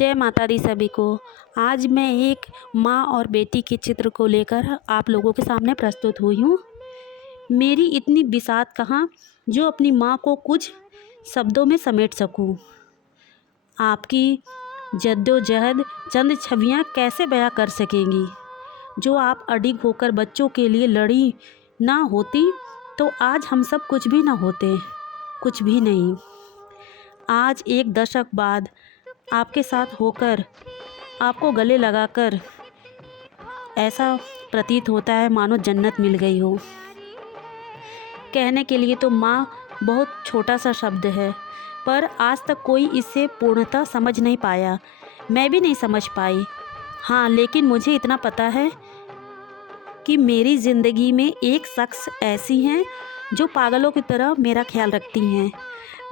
जय माता दी सभी को। आज मैं एक माँ और बेटी के चित्र को लेकर आप लोगों के सामने प्रस्तुत हुई हूँ। मेरी इतनी बिसात कहाँ जो अपनी माँ को कुछ शब्दों में समेट सकूँ। आपकी जद्दोजहद चंद छवियाँ कैसे बयां कर सकेंगी। जो आप अडिग होकर बच्चों के लिए लड़ी ना होती तो आज हम सब कुछ भी ना होते, कुछ भी नहीं। आज एक दशक बाद आपके साथ होकर, आपको गले लगाकर ऐसा प्रतीत होता है मानो जन्नत मिल गई हो। कहने के लिए तो माँ बहुत छोटा सा शब्द है, पर आज तक कोई इसे पूर्णतः समझ नहीं पाया। मैं भी नहीं समझ पाई। हाँ, लेकिन मुझे इतना पता है कि मेरी ज़िंदगी में एक शख्स ऐसी हैं जो पागलों की तरह मेरा ख्याल रखती हैं।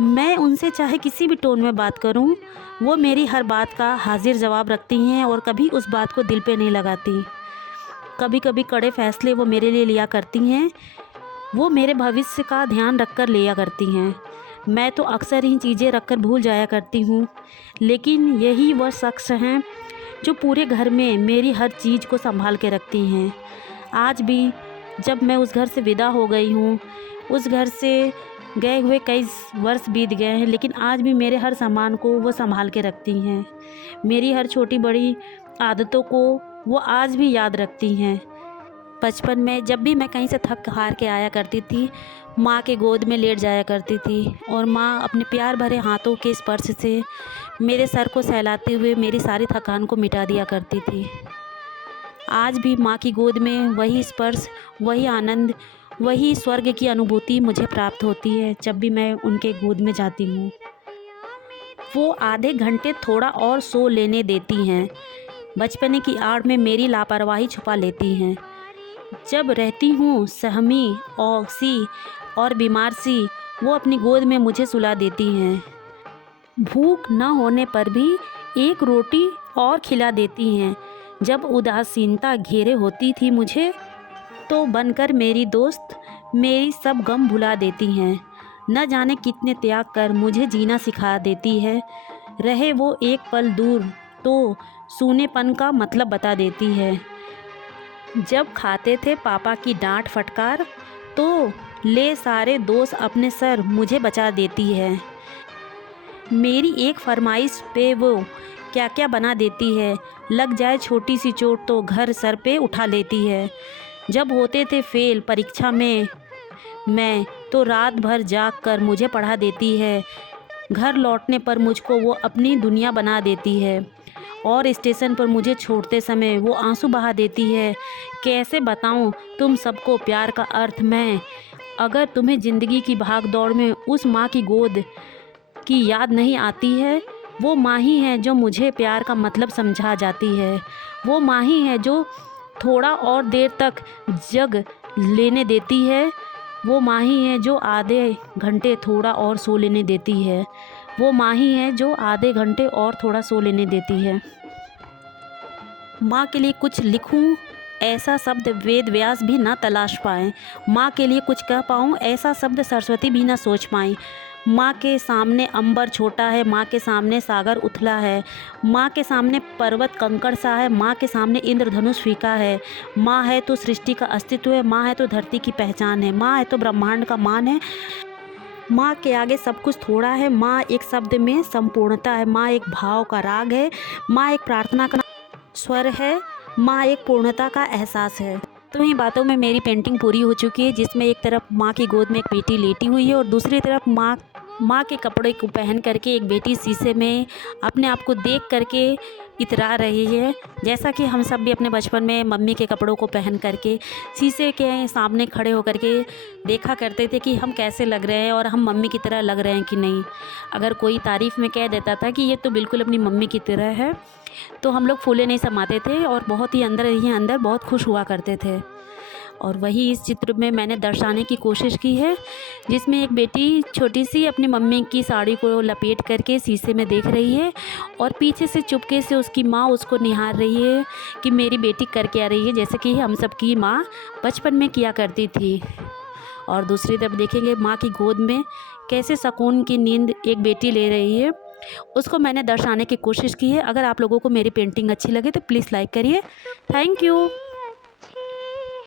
मैं उनसे चाहे किसी भी टोन में बात करूं, वो मेरी हर बात का हाजिर जवाब रखती हैं और कभी उस बात को दिल पे नहीं लगाती। कभी कभी कड़े फैसले वो मेरे लिए लिया करती हैं, वो मेरे भविष्य का ध्यान रखकर लिया करती हैं। मैं तो अक्सर ही चीज़ें रखकर भूल जाया करती हूँ, लेकिन यही वह शख्स हैं जो पूरे घर में मेरी हर चीज़ को संभाल के रखती हैं। आज भी जब मैं उस घर से विदा हो गई हूँ, उस घर से गए हुए कई वर्ष बीत गए हैं, लेकिन आज भी मेरे हर सामान को वो संभाल के रखती हैं। मेरी हर छोटी बड़ी आदतों को वो आज भी याद रखती हैं। बचपन में जब भी मैं कहीं से थक हार के आया करती थी, माँ के गोद में लेट जाया करती थी और माँ अपने प्यार भरे हाथों के स्पर्श से मेरे सर को सहलाते हुए मेरी सारी थकान को मिटा दिया करती थी। आज भी माँ की गोद में वही स्पर्श, वही आनंद, वही स्वर्ग की अनुभूति मुझे प्राप्त होती है जब भी मैं उनके गोद में जाती हूँ। वो आधे घंटे थोड़ा और सो लेने देती हैं, बचपने की आड़ में मेरी लापरवाही छुपा लेती हैं। जब रहती हूँ सहमी और सी और बीमार सी, वो अपनी गोद में मुझे सुला देती हैं। भूख न होने पर भी एक रोटी और खिला देती हैं। जब उदासीनता घेरे होती थी मुझे, तो बनकर मेरी दोस्त मेरी सब गम भुला देती हैं। न जाने कितने त्याग कर मुझे जीना सिखा देती है। रहे वो एक पल दूर तो सूनेपन का मतलब बता देती है। जब खाते थे पापा की डांट फटकार, तो ले सारे दोष अपने सर मुझे बचा देती है। मेरी एक फरमाइश पे वो क्या क्या बना देती है। लग जाए छोटी सी चोट तो घर सर पे उठा लेती है। जब होते थे फेल परीक्षा में मैं, तो रात भर जाग कर मुझे पढ़ा देती है। घर लौटने पर मुझको वो अपनी दुनिया बना देती है और स्टेशन पर मुझे छोड़ते समय वो आंसू बहा देती है। कैसे बताऊं तुम सबको प्यार का अर्थ मैं। अगर तुम्हें ज़िंदगी की भाग दौड़ में उस माँ की गोद की याद नहीं आती है, वो माँ ही है जो मुझे प्यार का मतलब समझा जाती है। वो माँ ही है जो थोड़ा और देर तक जग लेने देती है। वो माँ ही है जो आधे घंटे थोड़ा और सो लेने देती है। वो माँ ही है जो आधे घंटे और थोड़ा सो लेने देती है। माँ के लिए कुछ लिखूं ऐसा शब्द वेद व्यास भी ना तलाश पाएँ। माँ के लिए कुछ कह पाऊँ ऐसा शब्द सरस्वती भी ना सोच पाएँ। माँ के सामने अंबर छोटा है, माँ के सामने सागर उथला है, माँ के सामने पर्वत कंकड़ सा है, माँ के सामने इंद्रधनुष फीका है। माँ है तो सृष्टि का अस्तित्व है, माँ है तो धरती की पहचान है, माँ है तो ब्रह्मांड का मान है। माँ के आगे सब कुछ थोड़ा है। माँ एक शब्द में संपूर्णता है। माँ एक भाव का राग है। माँ एक प्रार्थना का स्वर है। माँ एक पूर्णता का एहसास है। तो इन बातों में मेरी पेंटिंग पूरी हो चुकी है, जिसमें एक तरफ माँ की गोद में एक बेटी लेटी हुई है और दूसरी तरफ माँ के कपड़े को पहन करके एक बेटी शीशे में अपने आप को देख करके इतरा रही है। जैसा कि हम सब भी अपने बचपन में मम्मी के कपड़ों को पहन करके शीशे के सामने खड़े होकर के देखा करते थे कि हम कैसे लग रहे हैं और हम मम्मी की तरह लग रहे हैं कि नहीं। अगर कोई तारीफ़ में कह देता था कि ये तो बिल्कुल अपनी मम्मी की तरह है, तो हम लोग फूले नहीं समाते थे और बहुत ही अंदर बहुत खुश हुआ करते थे। और वही इस चित्र में मैंने दर्शाने की कोशिश की है, जिसमें एक बेटी छोटी सी अपनी मम्मी की साड़ी को लपेट करके शीशे में देख रही है और पीछे से चुपके से उसकी माँ उसको निहार रही है कि मेरी बेटी कर क्या रही है, जैसे कि हम सब की माँ बचपन में किया करती थी। और दूसरी तरफ देखेंगे माँ की गोद में कैसे सुकून की नींद एक बेटी ले रही है उसको मैंने दर्शाने की कोशिश की है। अगर आप लोगों को मेरी पेंटिंग अच्छी लगे तो प्लीज़ लाइक करिए। Thank you.